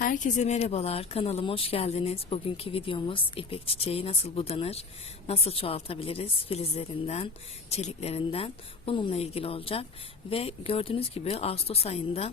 Herkese merhabalar. Kanalıma hoş geldiniz. Bugünkü videomuz ipek çiçeği nasıl budanır, nasıl çoğaltabiliriz filizlerinden, çeliklerinden bununla ilgili olacak. Ve gördüğünüz gibi Ağustos ayında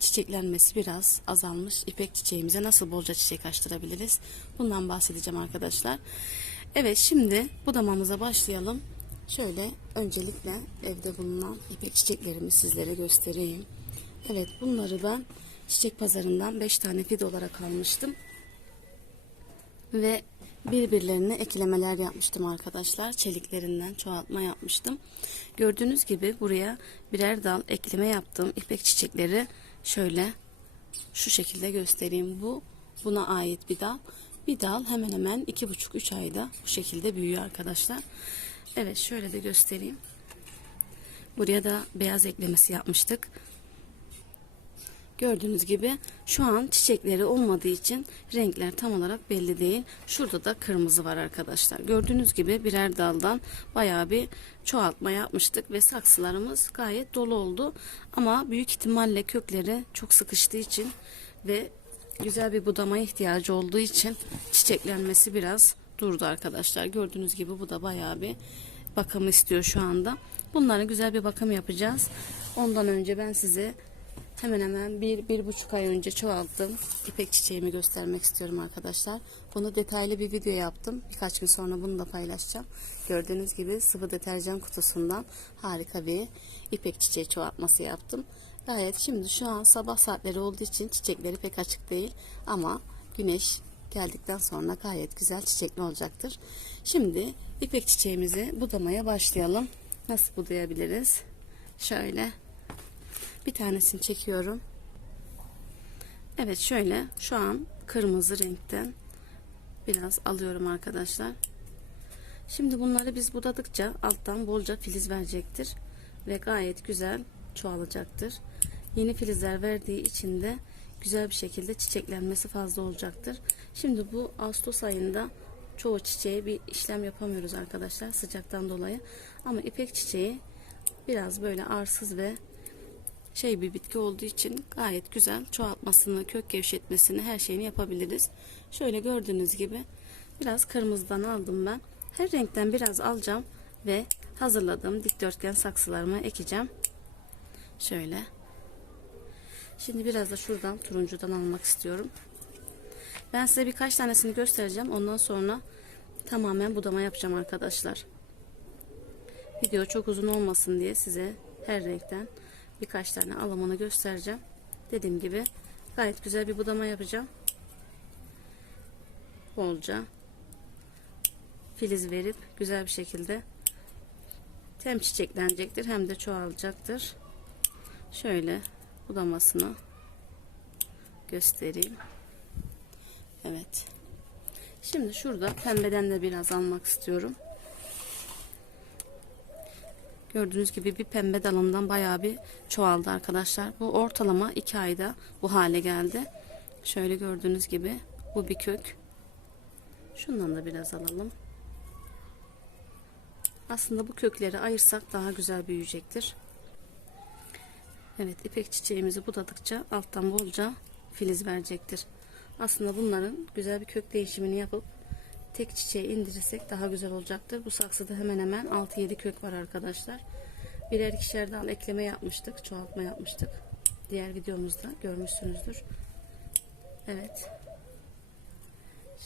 çiçeklenmesi biraz azalmış. İpek çiçeğimize nasıl bolca çiçek açtırabiliriz? Bundan bahsedeceğim arkadaşlar. Evet şimdi budamamıza başlayalım. Şöyle öncelikle evde bulunan ipek çiçeklerimi sizlere göstereyim. Evet bunları ben çiçek pazarından 5 tane fide olarak almıştım. Ve birbirlerine eklemeler yapmıştım arkadaşlar. Çeliklerinden çoğaltma yapmıştım. Gördüğünüz gibi buraya birer dal ekleme yaptım. İpek çiçekleri şöyle şu şekilde göstereyim. Bu buna ait bir dal. Bir dal hemen hemen 2,5-3 ayda bu şekilde büyüyor arkadaşlar. Evet şöyle de göstereyim. Buraya da beyaz eklemesi yapmıştık. Gördüğünüz gibi şu an çiçekleri olmadığı için renkler tam olarak belli değil. Şurada da kırmızı var arkadaşlar. Gördüğünüz gibi birer daldan bayağı bir çoğaltma yapmıştık ve saksılarımız gayet dolu oldu. Ama büyük ihtimalle kökleri çok sıkıştığı için ve güzel bir budamaya ihtiyacı olduğu için çiçeklenmesi biraz durdu arkadaşlar. Gördüğünüz gibi bu da bayağı bir bakım istiyor şu anda. Bunlara güzel bir bakım yapacağız. Ondan önce ben size Hemen hemen bir, bir buçuk ay önce çoğalttım. İpek çiçeğimi göstermek istiyorum arkadaşlar. Bunu detaylı bir video yaptım. Birkaç gün sonra bunu da paylaşacağım. Gördüğünüz gibi sıvı deterjan kutusundan harika bir ipek çiçeği çoğaltması yaptım. Gayet şimdi şu an sabah saatleri olduğu için çiçekleri pek açık değil. Ama güneş geldikten sonra gayet güzel çiçekli olacaktır. Şimdi ipek çiçeğimizi budamaya başlayalım. Nasıl budayabiliriz? Şöyle bir tanesini çekiyorum. Evet şöyle şu an kırmızı renkten biraz alıyorum arkadaşlar. Şimdi bunları biz budadıkça alttan bolca filiz verecektir. Ve gayet güzel çoğalacaktır. Yeni filizler verdiği için de güzel bir şekilde çiçeklenmesi fazla olacaktır. Şimdi bu Ağustos ayında çoğu çiçeğe bir işlem yapamıyoruz arkadaşlar sıcaktan dolayı. Ama ipek çiçeği biraz böyle arsız ve şey bir bitki olduğu için gayet güzel çoğaltmasını, kök gevşetmesini her şeyini yapabiliriz. Şöyle gördüğünüz gibi biraz kırmızıdan aldım ben. Her renkten biraz alacağım ve hazırladığım dikdörtgen saksılarımı ekeceğim. Şöyle. Şimdi biraz da şuradan turuncudan almak istiyorum. Ben size birkaç tanesini göstereceğim. Ondan sonra tamamen budama yapacağım arkadaşlar. Video çok uzun olmasın diye size her renkten birkaç tane alımını göstereceğim. Dediğim gibi gayet güzel bir budama yapacağım. Bolca filiz verip güzel bir şekilde hem çiçeklenecektir hem de çoğalacaktır. Şöyle budamasını göstereyim. Evet. Şimdi şurada pembeden de biraz almak istiyorum. Gördüğünüz gibi bir pembe dalından bayağı bir çoğaldı arkadaşlar. Bu ortalama 2 ayda bu hale geldi. Şöyle gördüğünüz gibi bu bir kök. Şundan da biraz alalım. Aslında bu kökleri ayırsak daha güzel büyüyecektir. Evet ipek çiçeğimizi budadıkça alttan bolca filiz verecektir. Aslında bunların güzel bir kök değişimini yapıp tek çiçeği indirirsek daha güzel olacaktır. Bu saksıda hemen hemen 6-7 kök var arkadaşlar. Birer ikişer dal ekleme yapmıştık. Çoğaltma yapmıştık. Diğer videomuzda görmüşsünüzdür. Evet.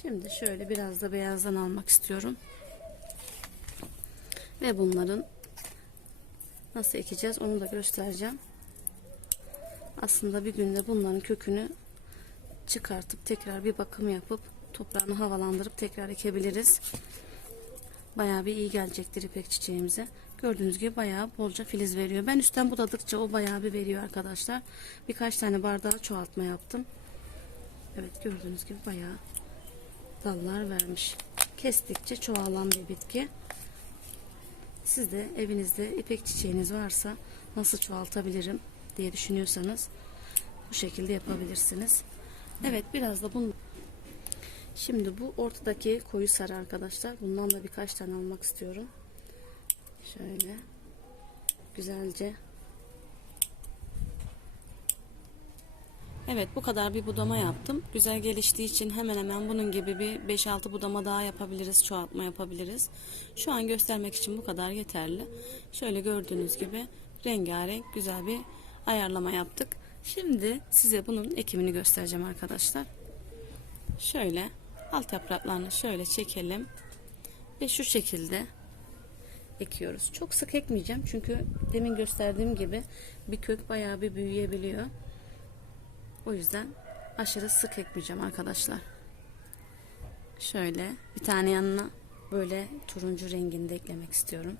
Şimdi şöyle biraz da beyazdan almak istiyorum. Ve bunların nasıl ekeceğiz onu da göstereceğim. Aslında bir günde bunların kökünü çıkartıp tekrar bir bakım yapıp toprağını havalandırıp tekrar ekebiliriz. Bayağı bir iyi gelecektir ipek çiçeğimize. Gördüğünüz gibi bayağı bolca filiz veriyor. Ben üstten budadıkça o bayağı bir veriyor arkadaşlar. Birkaç tane bardağı çoğaltma yaptım. Evet gördüğünüz gibi bayağı dallar vermiş. Kestikçe çoğalan bir bitki. Siz de evinizde ipek çiçeğiniz varsa nasıl çoğaltabilirim diye düşünüyorsanız bu şekilde yapabilirsiniz. Evet biraz da bunu Şimdi bu ortadaki koyu sarı arkadaşlar. Bundan da birkaç tane almak istiyorum. Şöyle güzelce Evet bu kadar bir budama yaptım. Güzel geliştiği için hemen hemen bunun gibi bir 5-6 budama daha yapabiliriz. Çoğaltma yapabiliriz. Şu an göstermek için bu kadar yeterli. Şöyle gördüğünüz gibi rengarenk güzel bir ayarlama yaptık. Şimdi size bunun ekimini göstereceğim arkadaşlar. Şöyle alt yapraklarını şöyle çekelim. Ve şu şekilde ekiyoruz. Çok sık ekmeyeceğim çünkü demin gösterdiğim gibi bir kök bayağı bir büyüyebiliyor. O yüzden aşırı sık ekmeyeceğim arkadaşlar. Şöyle bir tane yanına böyle turuncu renginde eklemek istiyorum.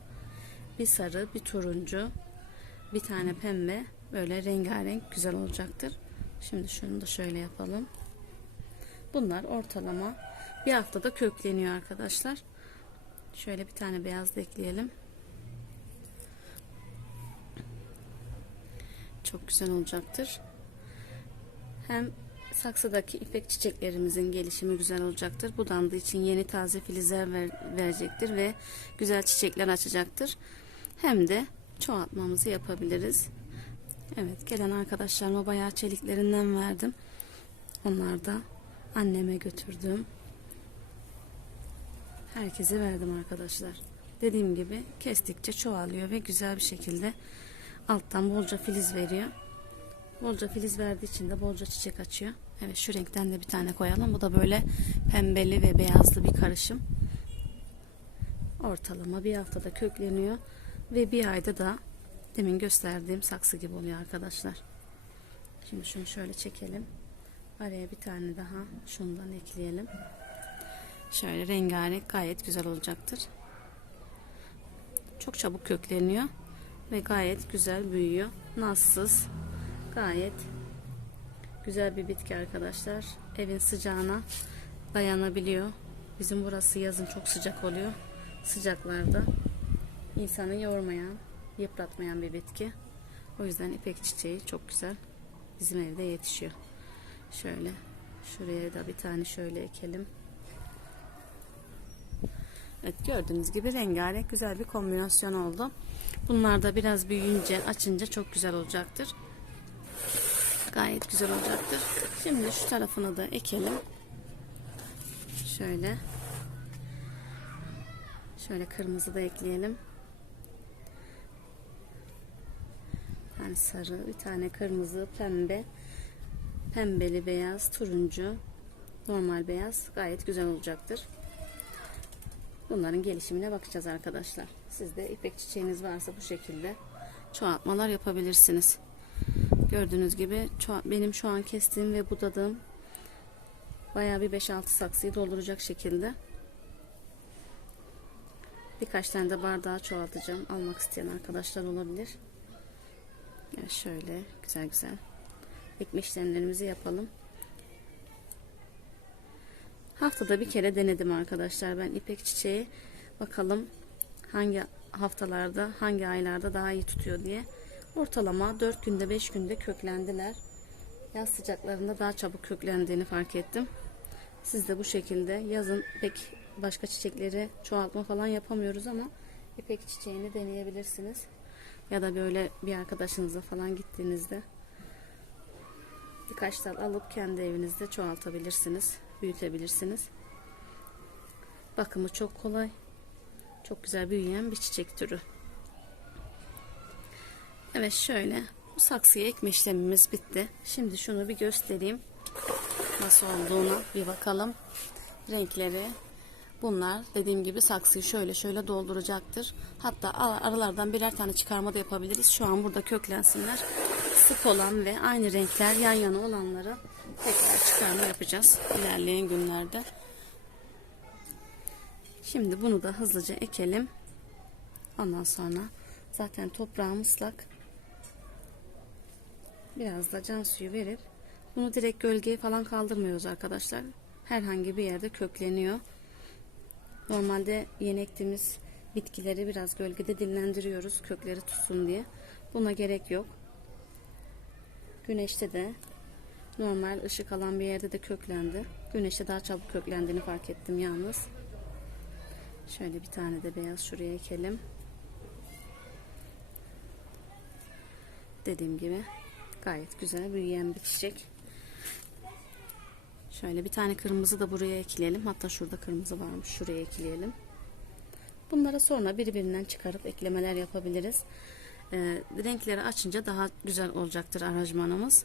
Bir sarı, bir turuncu, bir tane pembe böyle rengarenk güzel olacaktır. Şimdi şunu da şöyle yapalım. Bunlar ortalama bir haftada kökleniyor arkadaşlar. Şöyle bir tane beyaz da ekleyelim. Çok güzel olacaktır. Hem saksıdaki ipek çiçeklerimizin gelişimi güzel olacaktır. Budandığı için yeni taze filizler ver, verecektir ve güzel çiçekler açacaktır. Hem de çoğaltmamızı yapabiliriz. Evet gelen arkadaşlarıma bayağı çeliklerinden verdim. Onlar da anneme götürdüm. Herkese verdim arkadaşlar. Dediğim gibi kestikçe çoğalıyor ve güzel bir şekilde alttan bolca filiz veriyor. Bolca filiz verdiği için de bolca çiçek açıyor. Evet şu renkten de bir tane koyalım. Bu da böyle pembeli ve beyazlı bir karışım. Ortalama bir haftada kökleniyor. Ve bir ayda da demin gösterdiğim saksı gibi oluyor arkadaşlar. Şimdi şunu şöyle çekelim. Araya bir tane daha şundan ekleyelim. Şöyle rengarenk gayet güzel olacaktır. Çok çabuk kökleniyor ve gayet güzel büyüyor. Nazsız, gayet güzel bir bitki arkadaşlar. Evin sıcağına dayanabiliyor. Bizim burası yazın çok sıcak oluyor. Sıcaklarda insanı yormayan, yıpratmayan bir bitki. O yüzden ipek çiçeği çok güzel. Bizim evde yetişiyor. Şöyle şuraya da bir tane şöyle ekelim. Evet gördüğünüz gibi rengarenk güzel bir kombinasyon oldu. Bunlar da biraz büyüyünce açınca çok güzel olacaktır. Gayet güzel olacaktır. Şimdi şu tarafını da ekelim. Şöyle. Şöyle kırmızı da ekleyelim. Bir tane sarı, bir tane kırmızı, pembe, pembeli, beyaz, turuncu, normal beyaz gayet güzel olacaktır. Bunların gelişimine bakacağız arkadaşlar. Sizde ipek çiçeğiniz varsa bu şekilde çoğaltmalar yapabilirsiniz. Gördüğünüz gibi benim şu an kestiğim ve budadığım bayağı bir 5-6 saksıyı dolduracak şekilde. Birkaç tane de bardağı çoğaltacağım. Almak isteyen arkadaşlar olabilir. Yani şöyle güzel güzel ekme işlemlerimizi yapalım. Haftada bir kere denedim arkadaşlar ben ipek çiçeği. Bakalım hangi haftalarda, hangi aylarda daha iyi tutuyor diye. Ortalama 4 günde 5 günde köklendiler. Yaz sıcaklarında daha çabuk köklendiğini fark ettim. Siz de bu şekilde yazın pek başka çiçekleri çoğaltma falan yapamıyoruz ama ipek çiçeğini deneyebilirsiniz. Ya da böyle bir arkadaşınıza falan gittiğinizde birkaç dal alıp kendi evinizde çoğaltabilirsiniz büyütebilirsiniz. Bakımı çok kolay. Çok güzel büyüyen bir çiçek türü. Evet şöyle bu saksıya ekme işlemimiz bitti. Şimdi şunu bir göstereyim. Nasıl olduğunu bir bakalım. Renkleri bunlar dediğim gibi saksıyı şöyle şöyle dolduracaktır. Hatta aralardan birer tane çıkarma da yapabiliriz. Şu an burada köklensinler. Sık olan ve aynı renkler yan yana olanları tekrar çıkarma yapacağız ilerleyen günlerde. Şimdi bunu da hızlıca ekelim. Ondan sonra zaten toprağım ıslak. Biraz da can suyu verip bunu direkt gölgeye falan kaldırmıyoruz arkadaşlar. Herhangi bir yerde kökleniyor. Normalde yeni ektiğimiz bitkileri biraz gölgede dinlendiriyoruz kökleri tutsun diye. Buna gerek yok. Güneşte de normal ışık alan bir yerde de köklendi. Güneşte daha çabuk köklendiğini fark ettim yalnız. Şöyle bir tane de beyaz şuraya ekelim. Dediğim gibi gayet güzel büyüyen bir çiçek. Şöyle bir tane kırmızı da buraya ekleyelim. Hatta şurada kırmızı varmış. Şuraya ekleyelim. Bunlara sonra birbirinden çıkarıp eklemeler yapabiliriz. Ee, renkleri açınca daha güzel olacaktır aranjmanımız.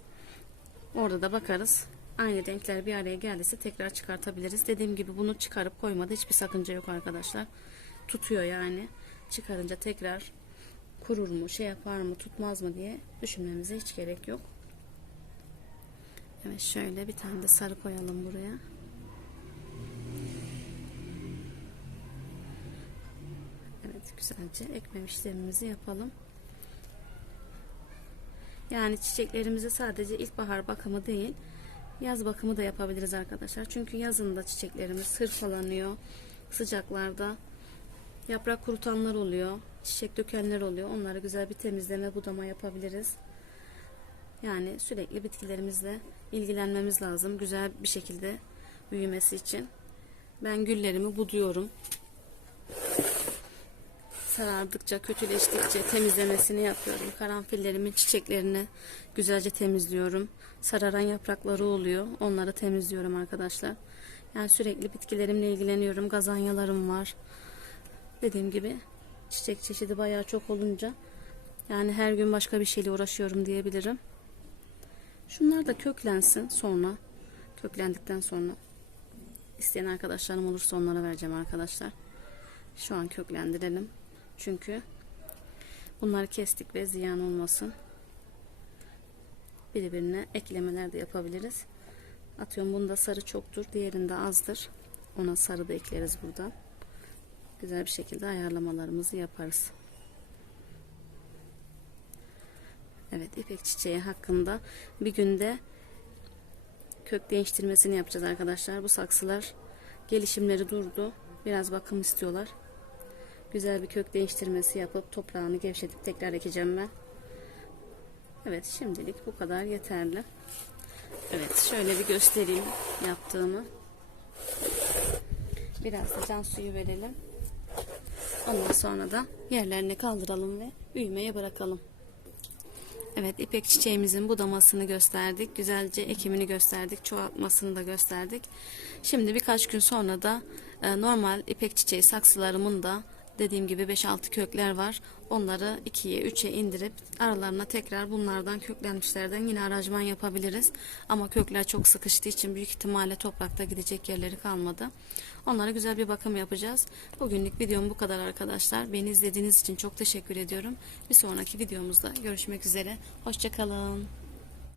Orada da bakarız. Aynı renkler bir araya geldiyse tekrar çıkartabiliriz. Dediğim gibi bunu çıkarıp koymada hiçbir sakınca yok arkadaşlar. Tutuyor yani. Çıkarınca tekrar kurur mu, şey yapar mı, tutmaz mı diye düşünmemize hiç gerek yok. Evet şöyle bir tane de sarı koyalım buraya. Evet güzelce ekmem işlemimizi yapalım. Yani çiçeklerimizi sadece ilkbahar bakımı değil, yaz bakımı da yapabiliriz arkadaşlar. Çünkü yazında çiçeklerimiz hırpalanıyor. Sıcaklarda yaprak kurutanlar oluyor. Çiçek dökenler oluyor. Onlara güzel bir temizleme, budama yapabiliriz. Yani sürekli bitkilerimizle ilgilenmemiz lazım. Güzel bir şekilde büyümesi için. Ben güllerimi buduyorum. Sarardıkça, kötüleştikçe temizlemesini yapıyorum. Karanfillerimin çiçeklerini güzelce temizliyorum. Sararan yaprakları oluyor. Onları temizliyorum arkadaşlar. Yani sürekli bitkilerimle ilgileniyorum. Gazanyalarım var. Dediğim gibi çiçek çeşidi bayağı çok olunca yani her gün başka bir şeyle uğraşıyorum diyebilirim. Şunlar da köklensin sonra köklendikten sonra isteyen arkadaşlarım olursa onlara vereceğim arkadaşlar. Şu an köklendirelim. Çünkü bunları kestik ve ziyan olmasın. Birbirine eklemeler de yapabiliriz. Atıyorum bunda sarı çoktur, diğerinde azdır. Ona sarı da ekleriz buradan. Güzel bir şekilde ayarlamalarımızı yaparız. Evet ipek çiçeği hakkında bir günde kök değiştirmesini yapacağız arkadaşlar. Bu saksılar gelişimleri durdu. Biraz bakım istiyorlar. Güzel bir kök değiştirmesi yapıp toprağını gevşetip tekrar ekeceğim ben. Evet şimdilik bu kadar yeterli. Evet şöyle bir göstereyim yaptığımı. Biraz da can suyu verelim. Ondan sonra da yerlerine kaldıralım ve büyümeye bırakalım. Evet ipek çiçeğimizin budamasını gösterdik. Güzelce ekimini gösterdik. Çoğaltmasını da gösterdik. Şimdi birkaç gün sonra da e, normal ipek çiçeği saksılarımın da dediğim gibi 5-6 kökler var. Onları 2'ye 3'e indirip aralarına tekrar bunlardan köklenmişlerden yine aranjman yapabiliriz. Ama kökler çok sıkıştığı için büyük ihtimalle toprakta gidecek yerleri kalmadı. Onlara güzel bir bakım yapacağız. Bugünlük videom bu kadar arkadaşlar. Beni izlediğiniz için çok teşekkür ediyorum. Bir sonraki videomuzda görüşmek üzere. Hoşçakalın.